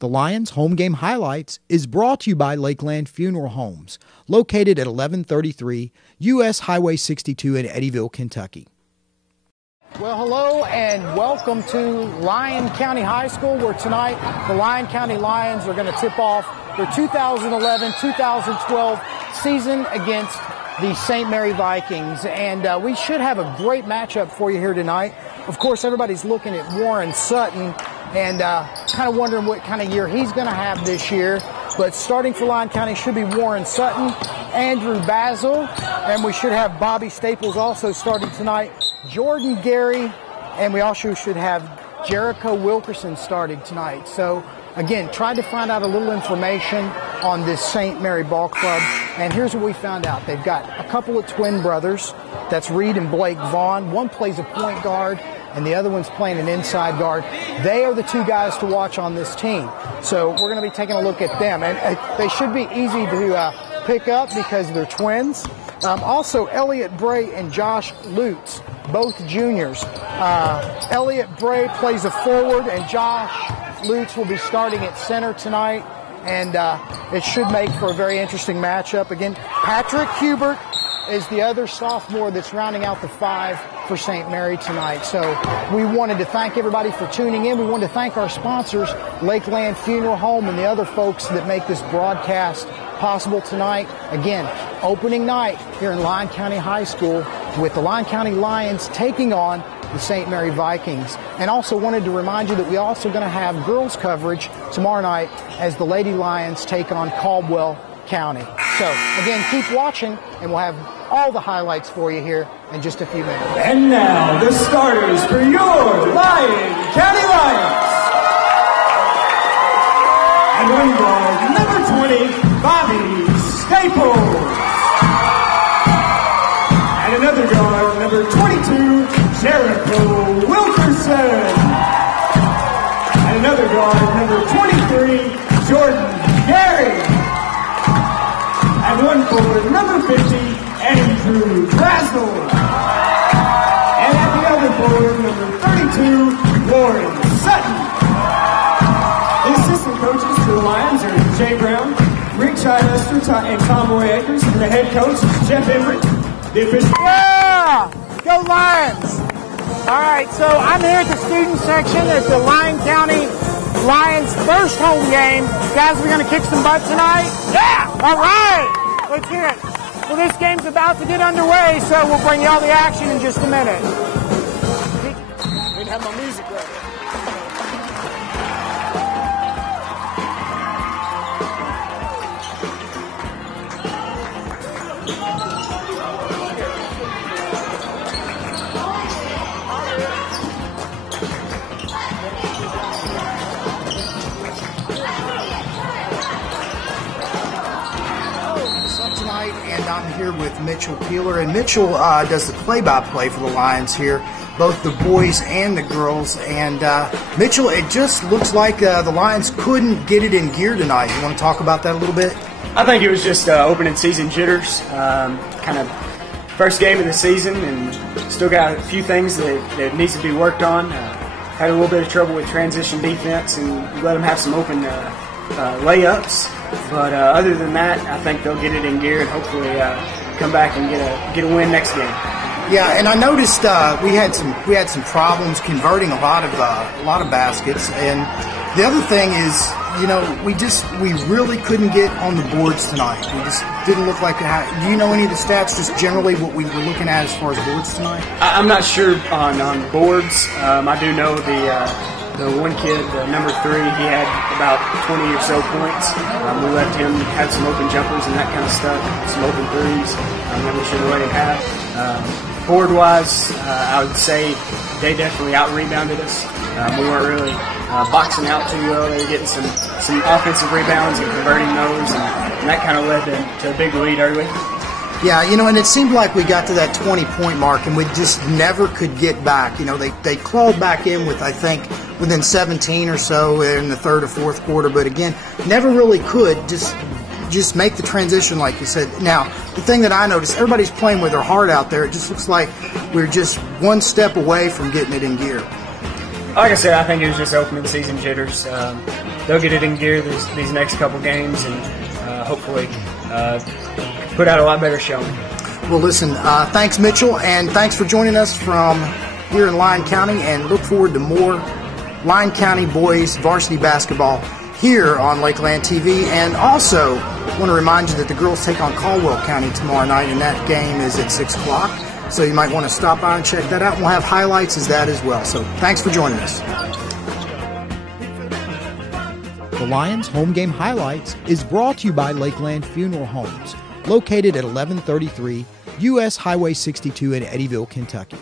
The Lions Home Game Highlights is brought to you by Lakeland Funeral Homes, located at 1133 U.S. Highway 62 in Eddyville, Kentucky. Well, hello and welcome to Lyon County High School, where tonight the Lyon County Lions are going to tip off their 2011-2012 season against the St. Mary Vikings. And we should have a great matchup for you here tonight. Of course, everybody's looking at Warren Sutton and kind of wondering what kind of year he's going to have this year. But starting for Lyon County should be Warren Sutton, Andrew Basil, and we should have Bobby Staples also starting tonight, Jordan Gary, and we also should have Jericho Wilkerson starting tonight. So, again, tried to find out a little information on this St. Mary Ball Club, and here's what we found out. They've got a couple of twin brothers. That's Reed and Blake Vaughn. One plays a point guard, and the other one's playing an inside guard. They are the two guys to watch on this team. So we're going to be taking a look at them. And they should be easy to pick up because they're twins. Also, Elliot Bray and Josh Lutz, both juniors. Elliot Bray plays a forward, and Josh Lutz will be starting at center tonight. And it should make for a very interesting matchup. Again, Patrick Hubert is the other sophomore that's rounding out the five for St. Mary tonight. So we wanted to thank everybody for tuning in. We wanted to thank our sponsors, Lakeland Funeral Home, and the other folks that make this broadcast possible tonight. Again, opening night here in Lyon County High School with the Lyon County Lions taking on the St. Mary Vikings. And also wanted to remind you that we're also going to have girls coverage tomorrow night as the Lady Lions take on Caldwell County. So, again, keep watching, and we'll have all the highlights for you here in just a few minutes. And now, the starters for your Lyon County Lions. And one guard, number 20, Bobby Staples. And another guard, number 22, Jericho Wilkerson. And another guard, number 23, Jordan Gary. And one forward, number 50, Andrew Brazel. And at the other forward, number 32, Warren Sutton. The assistant coaches for the Lions are Jay Brown, Rick Chidester, and Tom Roy Akers. And the head coach is Jeff Embry. The official. Yeah! Go Lions! All right, so I'm here at the student section at the Lyon County Lions' first home game. Guys, we're going to kick some butt tonight? Yeah! All right! Let's hear it. Well, this game's about to get underway, so we'll bring you all the action in just a minute. Didn't have my music ready. And I'm here with Mitchell Peeler, and Mitchell does the play-by-play for the Lions here, both the boys and the girls. And Mitchell, it just looks like the Lions couldn't get it in gear tonight. You want to talk about that a little bit? I think it was just opening season jitters, kind of first game of the season, and still got a few things that needs to be worked on. Had a little bit of trouble with transition defense, and let them have some open layups. But other than that, I think they'll get it in gear and hopefully come back and get a win next game. Yeah, and I noticed we had some problems converting a lot of baskets, and the other thing is, you know, we really couldn't get on the boards tonight. We just didn't look like. Do you know any of the stats? Just generally what we were looking at as far as boards tonight. I'm not sure on boards. I do know the one kid, number 3, he had about 20 or so points. We left him have some open jumpers and that kind of stuff, some open threes that we should have let him have. Board-wise, I would say they definitely out-rebounded us. We weren't really boxing out too well. They were getting some offensive rebounds and converting those, and that kind of led to a big lead early. Yeah, you know, and it seemed like we got to that 20-point mark, and we just never could get back. You know, they clawed back in with, I think, within 17 or so in the third or fourth quarter, but again, never really could just make the transition like you said. Now, the thing that I noticed, everybody's playing with their heart out there. It just looks like we're just one step away from getting it in gear. Like I said, I think it was just opening season jitters. They'll get it in gear these next couple games, and hopefully put out a lot better showing. Well, listen, thanks, Mitchell, and thanks for joining us from here in Lyon County, and look forward to more Lyon County boys varsity basketball here on Lakeland TV. And also want to remind you that the girls take on Caldwell County tomorrow night, and that game is at 6 o'clock. So you might want to stop by and check that out. We'll have highlights as that as well. So thanks for joining us. The Lions Home Game Highlights is brought to you by Lakeland Funeral Homes, located at 1133 U.S. Highway 62 in Eddyville, Kentucky.